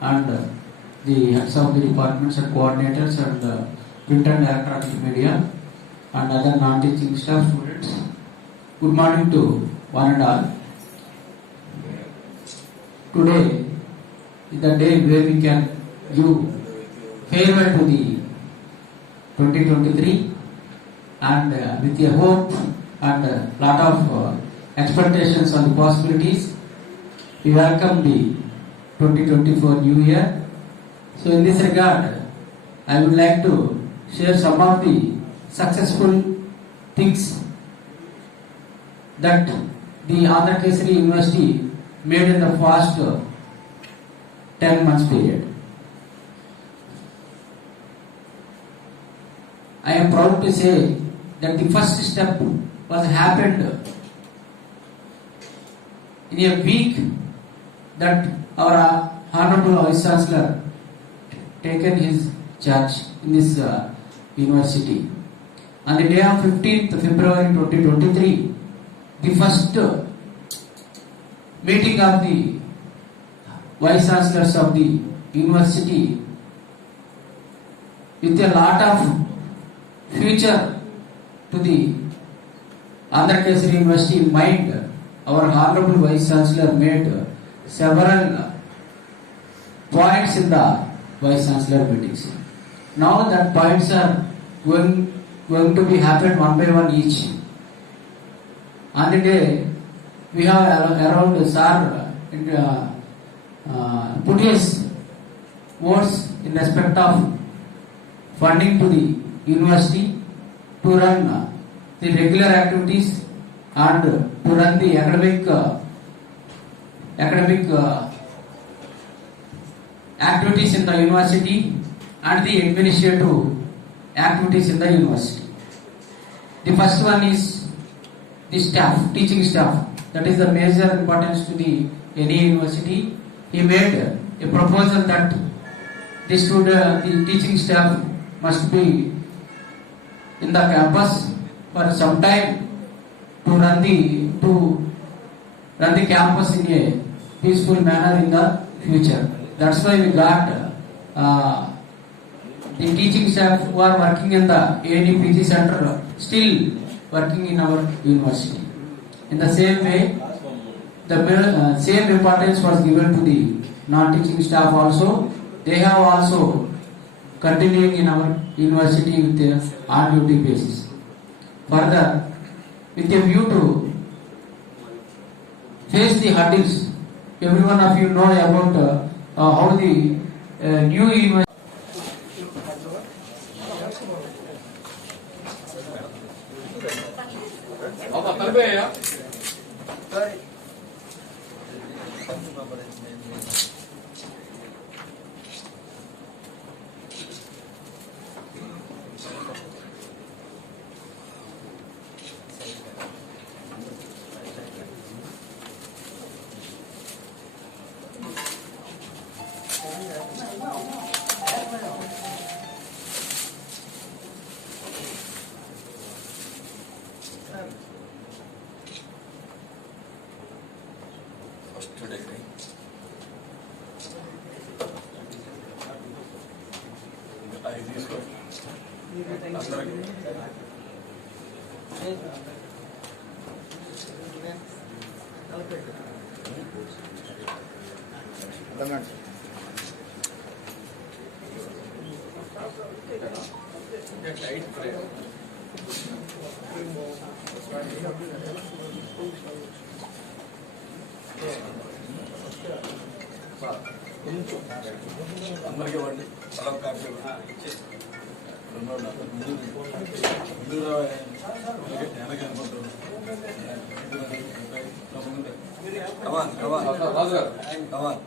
and uh, the heads of the departments and coordinators and uh, print and electronic media and other non-teaching staff students. Good morning to one and all. Today is the day where we can give farewell to the 2023 and uh, with a hope and a lot of uh, expectations on the possibilities, we welcome the 2024 new year. So in this regard, I would like to share some of the successful things that the Andhra Kesari University made in the past uh, 10 months period. I am proud to say that the first step was happened in a week that our Honorable Vice Chancellor taken his charge in this uh, university. On the day of 15th February 2023, the first uh, meeting of the Vice Chancellors of the university with a lot of future to the Andhra Kesari University in mind, our Honorable Vice Chancellor made several points in the Vice Chancellor meetings. Now that points are going, going to be happened one by one each. On the day, we have around Sir uh, uh, put his words in respect of funding to the university to run uh, the regular activities and to run the academic uh, academic uh, activities in the university and the administrative activities in the university. The first one is the staff, teaching staff. That is the major importance to the any university. He made a proposal that the student, the teaching staff must be in the campus for some time to run the to run the campus in a peaceful manner in the future. That's why we got uh, the teaching staff who are working in the ANUPG center still working in our university. In the same way, the uh, same importance was given to the non-teaching staff also. They have also continuing in our university with a on duty basis. Further, with a view to face the hurdles, every one of you know about uh, uh, how the uh, new event. Apa. Degree అవి తీసుకో అందరికి tight frame కొంచెం అందరికీ ఇవ్వండి అలా copy ముందు వెనక అనుకుంటారు కమాన్ కమాన్ రాజు గారు కమాన్